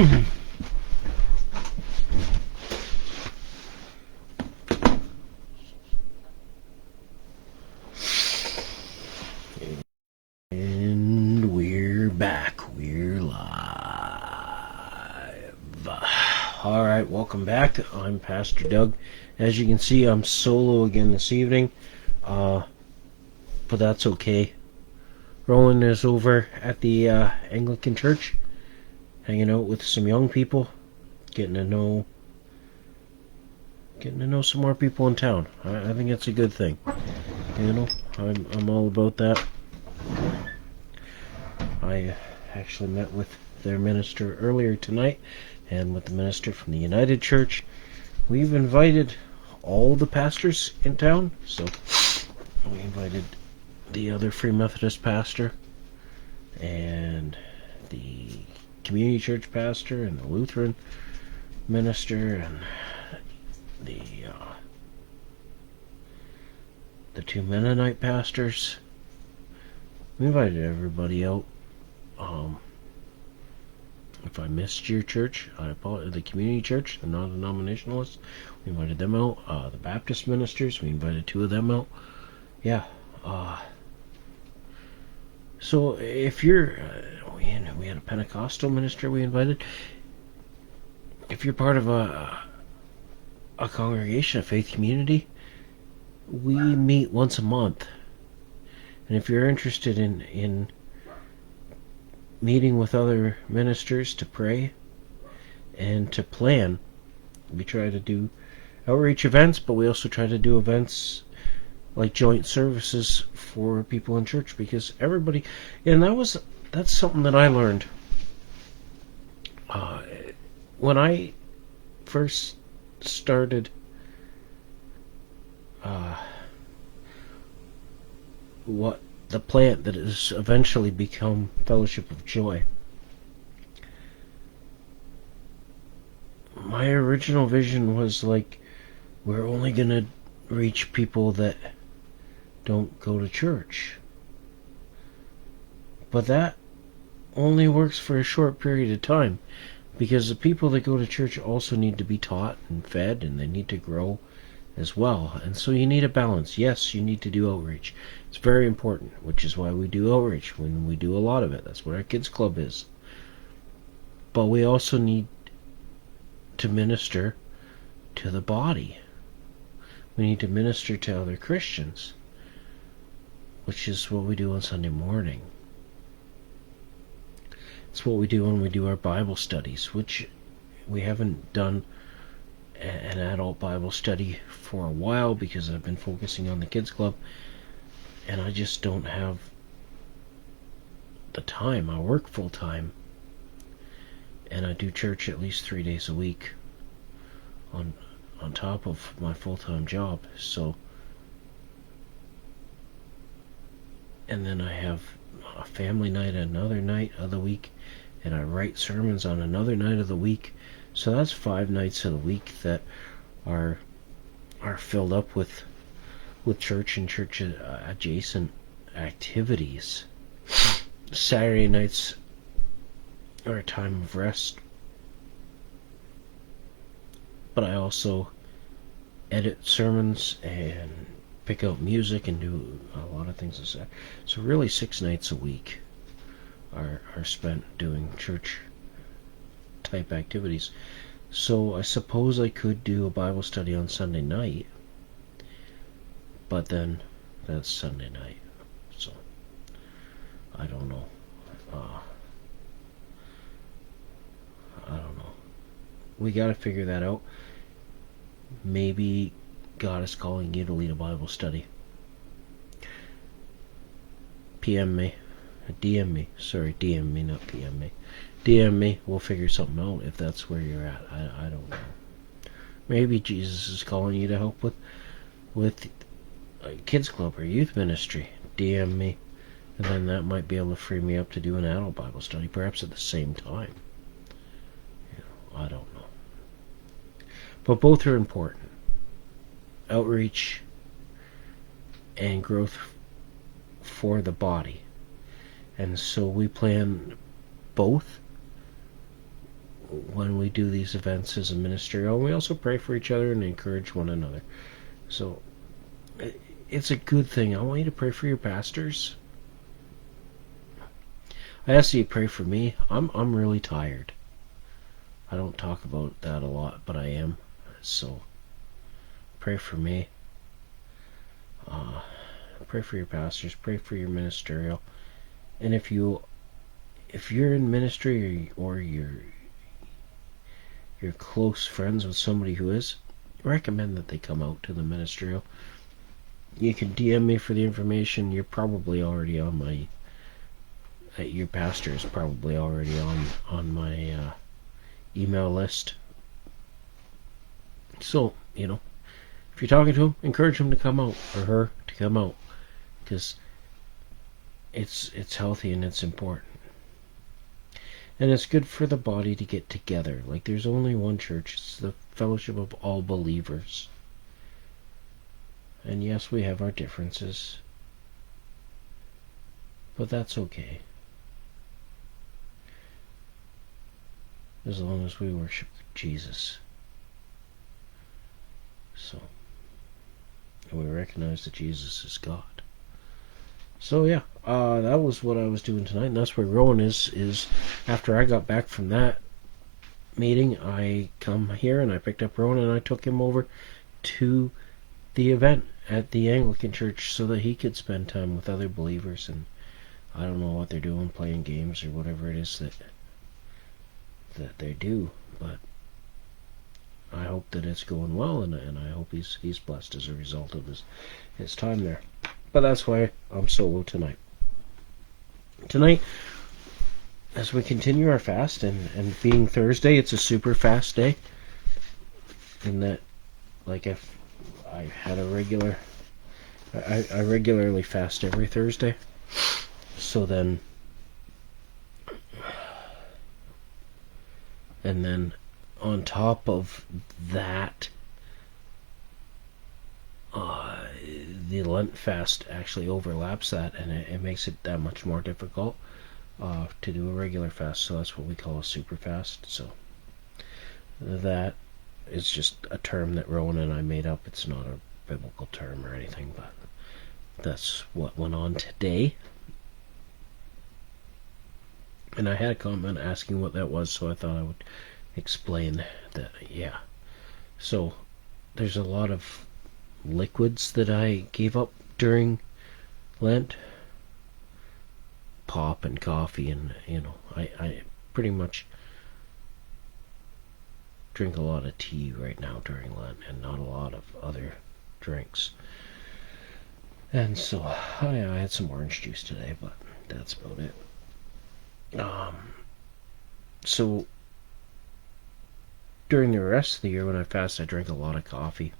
And we're back. We're live. Alright, welcome back. I'm Pastor Doug. As you can see, I'm solo again this evening. But that's okay. Roland is over at the Anglican Church, hanging out with some young people, getting to know some more people in town. I think it's a good thing. You know, I'm all about that. I actually met with their minister earlier tonight and with the minister from the United Church. We've invited all the pastors in town, so we invited the other Free Methodist pastor and the Community Church pastor and the Lutheran minister and the two Mennonite pastors. We invited everybody out. If I missed your church, I apologize. The Community Church, the non-denominationalists, we invited them out. The Baptist ministers, we invited 2 of them out. Yeah. So if you're, we had a Pentecostal minister we invited. If you're part of a congregation, a faith community, we meet once a month. And if you're interested in meeting with other ministers to pray and to plan, we try to do outreach events, but we also try to do events like joint services for people in church, because everybody, and that's something that I learned when I first started what the plant that has eventually become Fellowship of Joy. My original vision was like, we're only gonna reach people that don't go to church. But that only works for a short period of time, because the people that go to church also need to be taught and fed, and they need to grow as well. And so you need a balance. Yes, you need to do outreach. It's very important, which is why we do outreach, when we do a lot of it. That's what our kids club is. But we also need to minister to the body. We need to minister to other Christians, which is what we do on Sunday morning. It's what we do when we do our Bible studies, which we haven't done an adult Bible study for a while because I've been focusing on the kids club, and I just don't have the time. I work full time, and I do church at least 3 days a week on top of my full-time job. So, and then I have a family night another night of the week, and I write sermons on another night of the week. So that's 5 nights of the week that are filled up with church and church adjacent activities. Saturday nights are a time of rest, but I also edit sermons and pick out music and do a lot of things like that. So really 6 nights a week are spent doing church type activities. So I suppose I could do a Bible study on Sunday night, but then that's Sunday night, so I don't know. I don't know. We gotta figure that out. Maybe God is calling you to lead a Bible study. PM me. DM me. Sorry, DM me, not PM me. DM me. We'll figure something out if that's where you're at. I don't know. Maybe Jesus is calling you to help with kids club or youth ministry. DM me, and then that might be able to free me up to do an adult Bible study, perhaps at the same time. I don't know. But both are important. Outreach and growth for the body. And so we plan both. when we do these events as a ministry. And we also pray for each other and encourage one another. So it's a good thing. I want you to pray for your pastors. I ask you to pray for me. I'm really tired. I don't talk about that a lot, but I am. So pray for me. Pray for your pastors. Pray for your ministerial. And if you're in ministry or you're close friends with somebody who is, recommend that they come out to the ministerial. You can DM me for the information. You're probably already on my. Your pastor is probably already on my email list. So if you're talking to him, encourage him to come out or her to come out, because it's healthy and it's important. And it's good for the body to get together. Like, there's only one church. It's the fellowship of all believers. And yes, we have our differences. But that's okay. As long as we worship Jesus. So, and we recognize that Jesus is God. So yeah, that was what I was doing tonight, and that's where Rowan is after I got back from that meeting. I come here and I picked up Rowan and I took him over to the event at the Anglican Church so that he could spend time with other believers. And I don't know what they're doing, playing games or whatever it is that they do, but I hope that it's going well, and I hope he's blessed as a result of his time there. But that's why I'm solo tonight. Tonight, as we continue our fast, and being Thursday, it's a super fast day. In that, like, if I had a regular, I regularly fast every Thursday. So then, and then on top of that, the Lent fast actually overlaps that, and it makes it that much more difficult to do a regular fast. So that's what we call a super fast. So that is just a term that Rowan and I made up. It's not a biblical term or anything, but that's what went on today. And I had a comment asking what that was, so I thought I would explain that. Yeah. So there's a lot of liquids that I gave up during Lent. Pop and coffee, and I pretty much drink a lot of tea right now during Lent, and not a lot of other drinks. And so I had some orange juice today, but that's about it. So during the rest of the year when I fast, I drink a lot of coffee.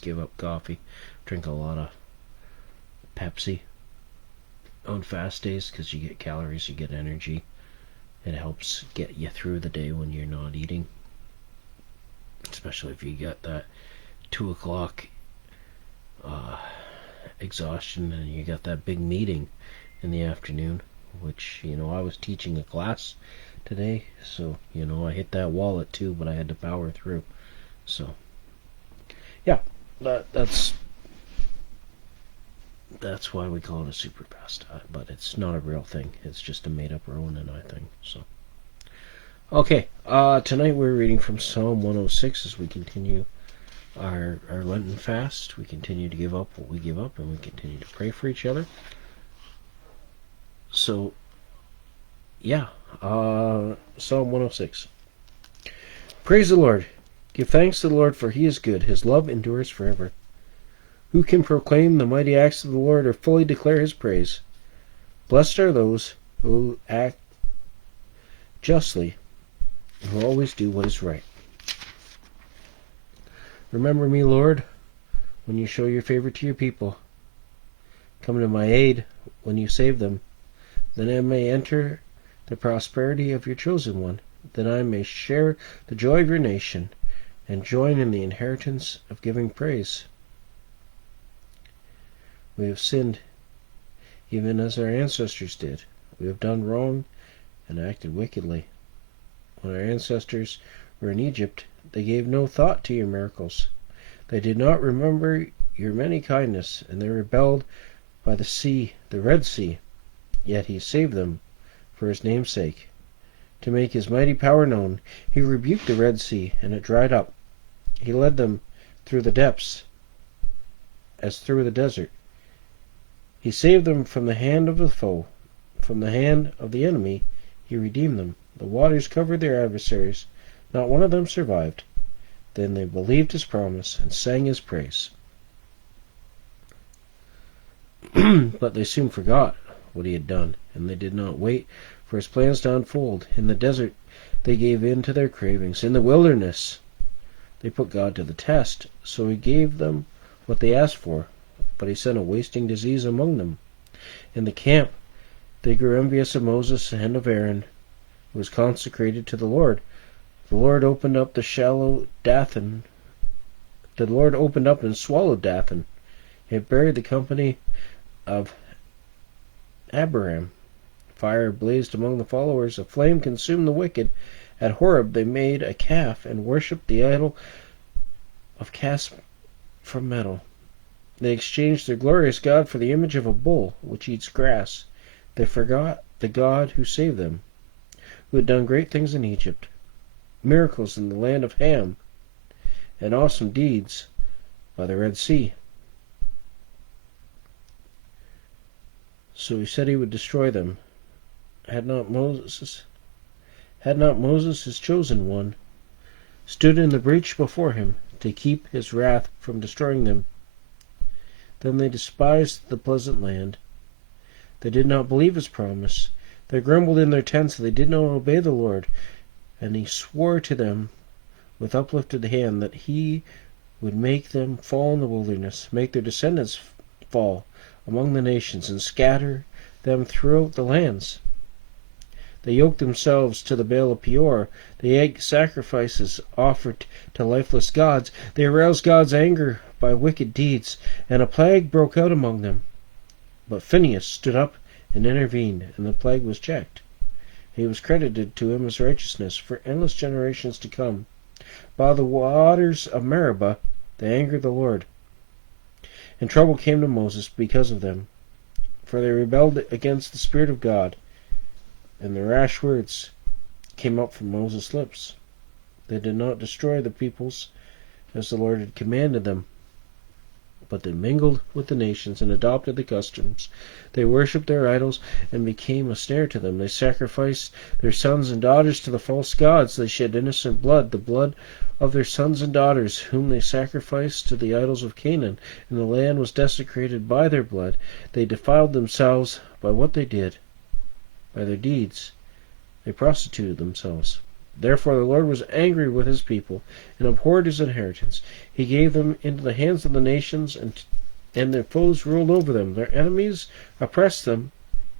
Give up coffee. Drink a lot of Pepsi on fast days, because you get calories, you get energy. It helps get you through the day when you're not eating. Especially if you get that 2 o'clock exhaustion and you got that big meeting in the afternoon, which, I was teaching a class today, so, I hit that wall at 2, but I had to power through. So, yeah, that's why we call it a super fast, but it's not a real thing. It's just a made-up Rowan and I thing. So, okay, tonight we're reading from Psalm 106 as we continue our Lenten fast. We continue to give up what we give up, and we continue to pray for each other. So, yeah, Psalm 106. Praise the Lord. Give thanks to the Lord, for he is good. His love endures forever. Who can proclaim the mighty acts of the Lord, or fully declare his praise? Blessed are those who act justly, and who always do what is right. Remember me, Lord, when you show your favor to your people. Come to my aid when you save them. Then I may enter the prosperity of your chosen one. Then I may share the joy of your nation, and join in the inheritance of giving praise. We have sinned, even as our ancestors did. We have done wrong and acted wickedly. When our ancestors were in Egypt, they gave no thought to your miracles. They did not remember your many kindness, and they rebelled by the sea, the Red Sea. Yet he saved them for his name's sake. To make his mighty power known, he rebuked the Red Sea, and it dried up. He led them through the depths, as through the desert. He saved them from the hand of the foe. From the hand of the enemy he redeemed them. The waters covered their adversaries. Not one of them survived. Then they believed his promise and sang his praise. But they soon forgot what he had done, and they did not wait for his plans to unfold. In the desert they gave in to their cravings. In the wilderness they put God to the test. So he gave them what they asked for, but he sent a wasting disease among them. In the camp they grew envious of Moses and of Aaron, who was consecrated to the Lord. The Lord opened up and swallowed Dathan. He had buried the company of Abiram. Fire blazed among the followers. A flame consumed the wicked. At Horeb they made a calf and worshipped the idol of cast from metal. They exchanged their glorious God for the image of a bull which eats grass. They forgot the God who saved them, who had done great things in Egypt, miracles in the land of Ham, and awesome deeds by the Red Sea. So he said he would destroy them. Had not Moses, his chosen one, stood in the breach before him to keep his wrath from destroying them. Then they despised the pleasant land. They did not believe his promise. They grumbled in their tents. They did not obey the Lord. And he swore to them with uplifted hand that he would make them fall in the wilderness, make their descendants fall among the nations, and scatter them throughout the lands. They yoked themselves to the Baal of Peor. They ate sacrifices offered to lifeless gods. They aroused God's anger by wicked deeds, and a plague broke out among them. But Phinehas stood up and intervened, and the plague was checked. He was credited to him as righteousness for endless generations to come. By the waters of Meribah they angered the Lord, and trouble came to Moses because of them, for they rebelled against the Spirit of God, and the rash words came up from Moses' lips. They did not destroy the peoples as the Lord had commanded them, but they mingled with the nations and adopted the customs. They worshipped their idols and became a snare to them. They sacrificed their sons and daughters to the false gods. They shed innocent blood, the blood of their sons and daughters, whom they sacrificed to the idols of Canaan, and the land was desecrated by their blood. They defiled themselves by what they did. By their deeds they prostituted themselves. Therefore the Lord was angry with his people and abhorred his inheritance. He gave them into the hands of the nations, and their foes ruled over them. Their enemies oppressed them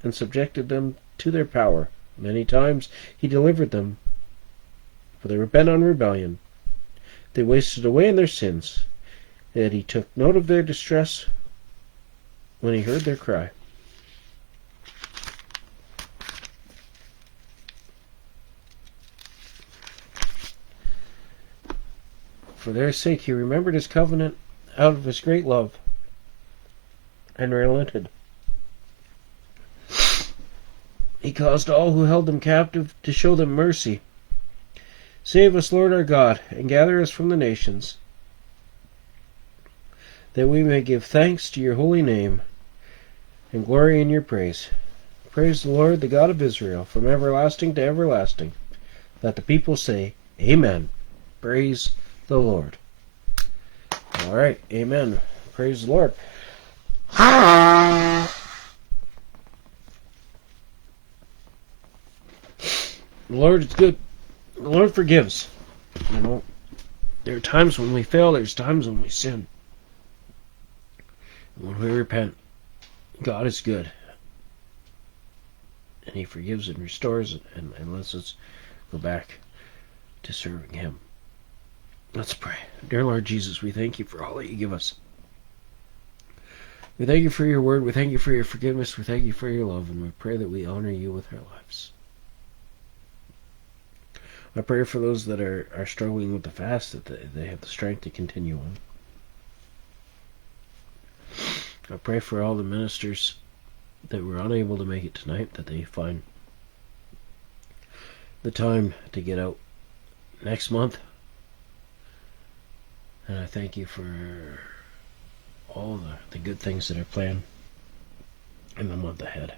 and subjected them to their power. Many times he delivered them, for they were bent on rebellion. They wasted away in their sins, yet he took note of their distress when he heard their cry. For their sake he remembered his covenant out of his great love, and relented. He caused all who held them captive to show them mercy. Save us, Lord our God, and gather us from the nations, that we may give thanks to your holy name and glory in your praise. Praise the Lord, the God of Israel, from everlasting to everlasting. Let the people say, Amen. Praise the Lord. All right, amen. Praise the Lord. The Lord is good. The Lord forgives. You know, there are times when we fail. There's times when we sin. And when we repent, God is good. And he forgives and restores and lets us go back to serving him. Let's pray. Dear Lord Jesus, we thank you for all that you give us. We thank you for your word. We thank you for your forgiveness. We thank you for your love. And we pray that we honor you with our lives. I pray for those that are struggling with the fast, that they have the strength to continue on. I pray for all the ministers that were unable to make it tonight, that they find the time to get out next month. And I thank you for all the good things that are planned in the month ahead.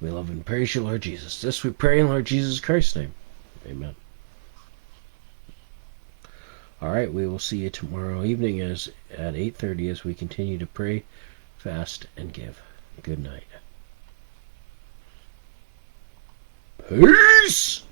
We love and praise you, Lord Jesus. This we pray in Lord Jesus Christ's name. Amen. All right, we will see you tomorrow evening at 8:30 as we continue to pray, fast, and give. Good night. Peace!